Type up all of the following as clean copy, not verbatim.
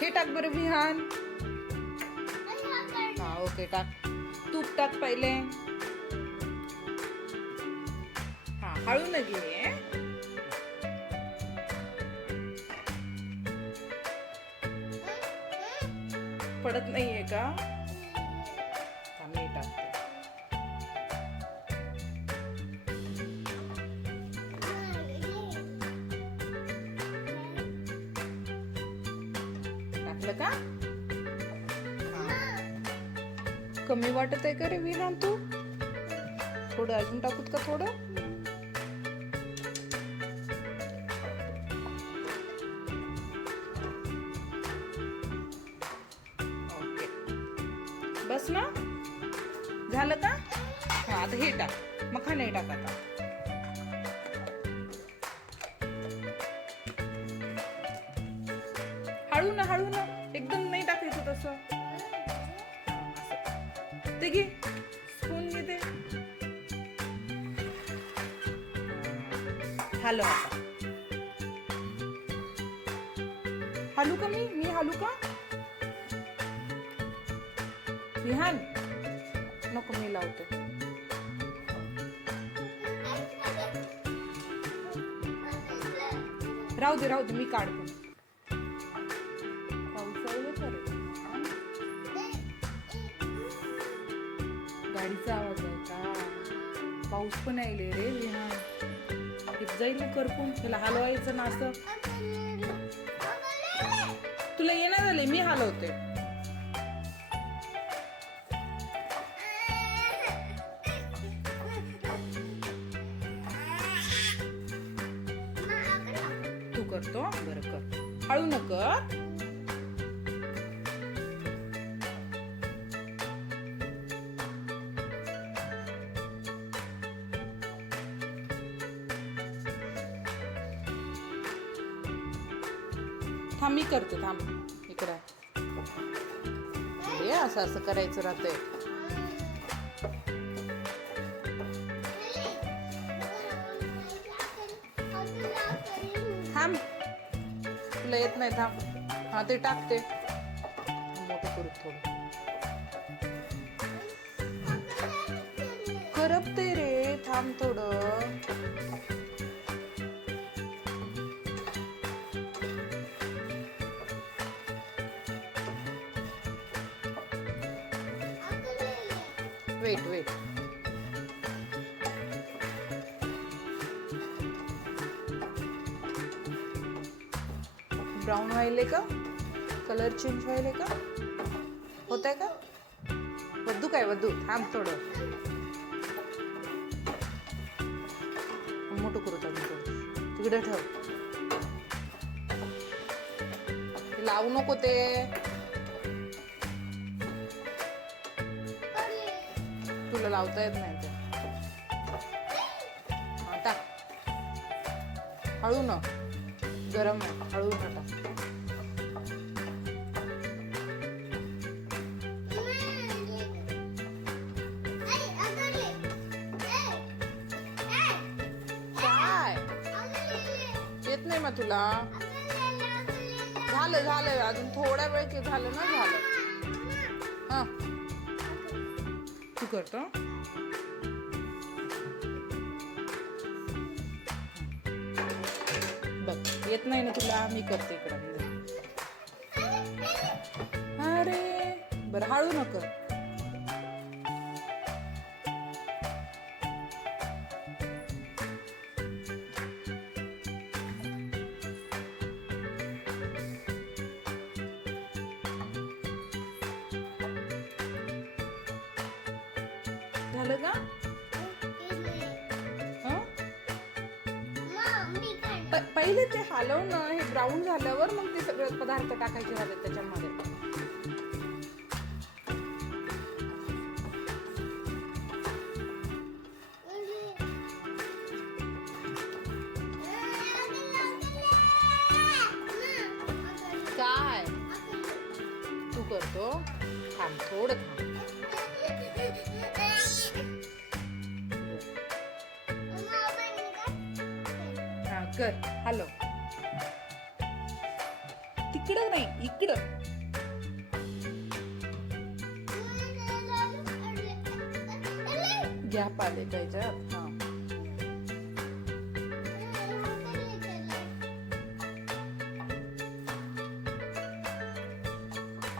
हे टाक बरं विहान. हा ओके टाक. तूप टाक पहिले. हा हळू न घे. पडत नाहीये का? मी टाकते. टाकलं का? कमी वाटत आहे का रे विहान तू? थोडं अजून टाकूत का थोडं? ओके बस ना. झालं का? हा आता हे टाक. मखाने टाक आता. हळू ना हळू ना. एकदम नाही टाकायचं तसं. ते घे स्पून घे ते. हॅलो आता. हलू का मी हलू का? विहान नको मी लावते. राहू दे मी काढते. गाडीचा आवाज आहे का? पाऊस पण यायले रे विहान. जाईल ना करपून. त्याला हलवायचं ना असं. तुला येणार झाले मी हलवते. तू करतो बरं कर. हळू न कर. थांब मी करते थांब. इकडं हे असं करायचं राहतंय. थांब तुला येत नाही थांब. हा ते टाकते. मोठं करू थोडं. करपते रे थांब थोडं. वेट ब्राऊन व्हायले का? कलर चेंज व्हायले का? होत आहे का? वद्दू काय वद्दू थांब थोडं. मोठं करू तिकडे ठेव. लावू नको ते. तुला लावता येत नाही ते. टाक. हळू न. गरम आहे हळू न टाक. काय येत नाही मग तुला? झालं अजून थोड्या वेळ की झालं ना झालं. हा तू करतो. बघ येत नाही ना तुला. मी करते इकडं. अरे बरं हळू नको. झालं का? पहिले ते हलवणं. हे ब्राऊन झाल्यावर मग ते सगळे पदार्थ टाकायचे झाले त्याच्यामध्ये. काय तू करतो? थांब थोडं थांब. कर हॅलो. तिकडे इकडं नाही इकडं. गॅप आले त्याच्यात. हा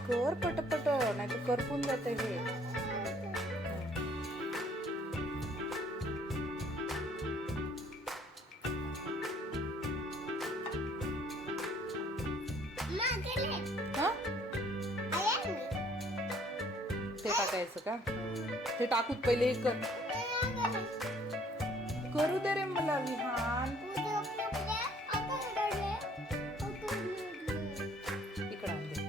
कर पटपट नाही तर करपून जाते हे. हा ते टाकायचं का? ते टाकूत पहिले हे कर. करू दे रे मला विहान. इकडं आण दे.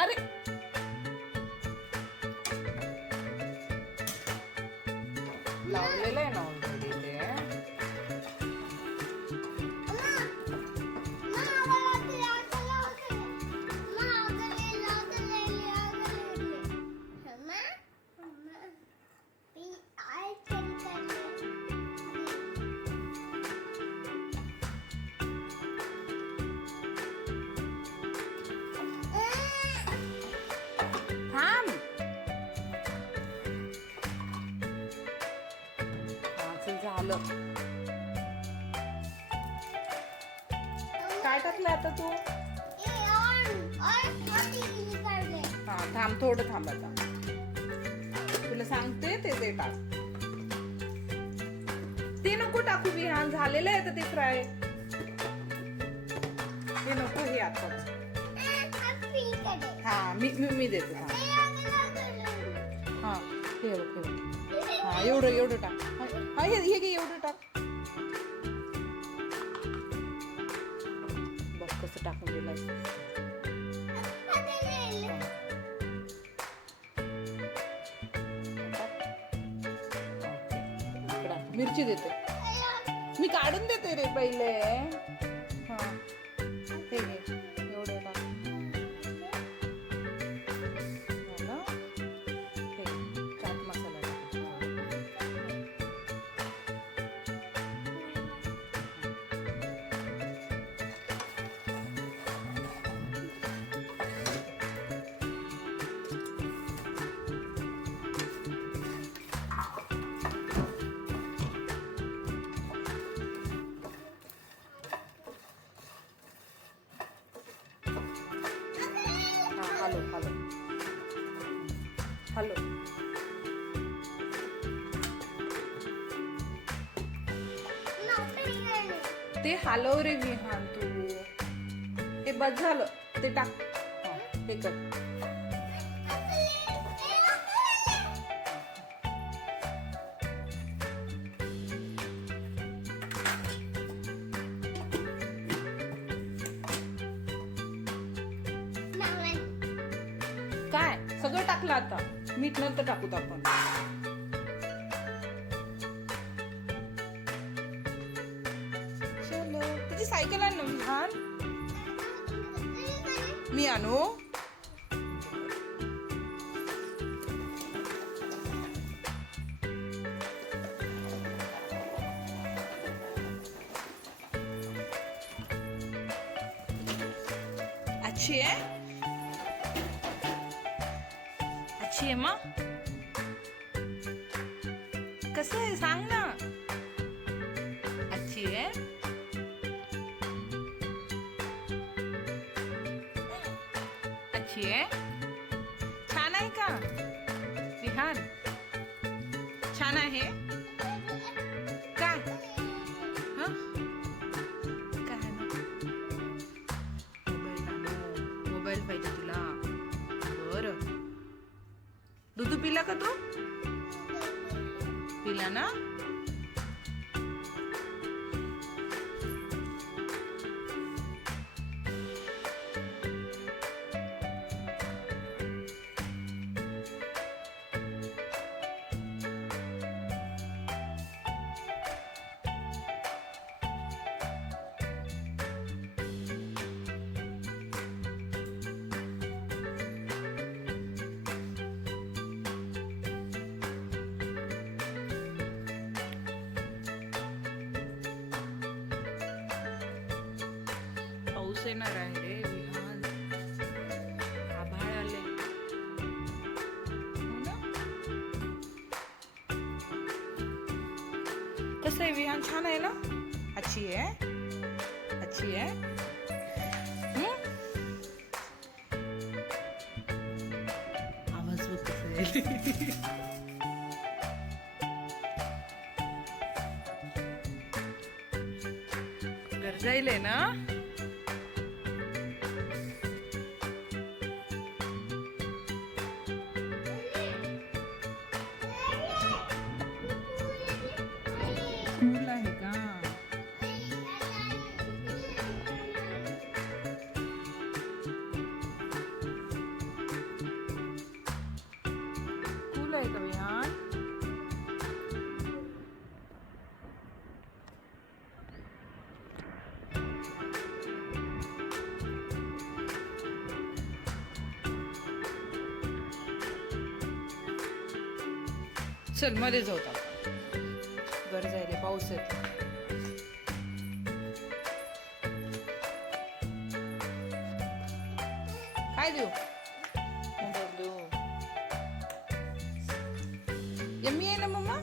अरे लावलेलं आहे ना ऑलरेडी ते. थांब. झालं. काय टाकलं आता तू? हा थांब थोडं थांब आता. तुला सांगते ते टाक. ते नको टाकू विहान. झालेलं आहे तर ते फ्राय. हे नको हे आता. हा मी देते. हा ठेव. हा एवढं टाक. हा हे घे एवढं टाक. बघ कसं टाकून दिलं. मिरची देते. मी काढून देते रे पहिले. हा हे घे एवढं टाक. हे चाट मसाला टाक. हॅलो ते हलव रे विहान तू. ते बस झालं. ते टाक. ते कर. काय सगळं टाकलं आता. मीठ नंतर टाकूत आपण. चलो तुझी सायकल आण ना विहान. मी आणू. अच्छी है. अच्छी आहे मा. कसं आहे सांग ना. अच्छी आहे. अच्छी आहे. छान आहे का विहान. छान आहे काय. हा काय मोबाईल पाहिजे तुला. बरं दूध पिला का तू. पिला ना. पाऊस येणार आहे रे विहान. आभाळ आले हो ना. कसं आहे विहान, छान आहे ना. अच्छी आहे, अच्छी आहे. आवाज बघ कसा आहे. गरजायले ना. कूल आहे का. कूल आहे का विहान. चल मध्ये जाऊ आता, गरजायले पाऊस येतो. काय देऊ देऊ. यम्मी आहे ना मम्मा.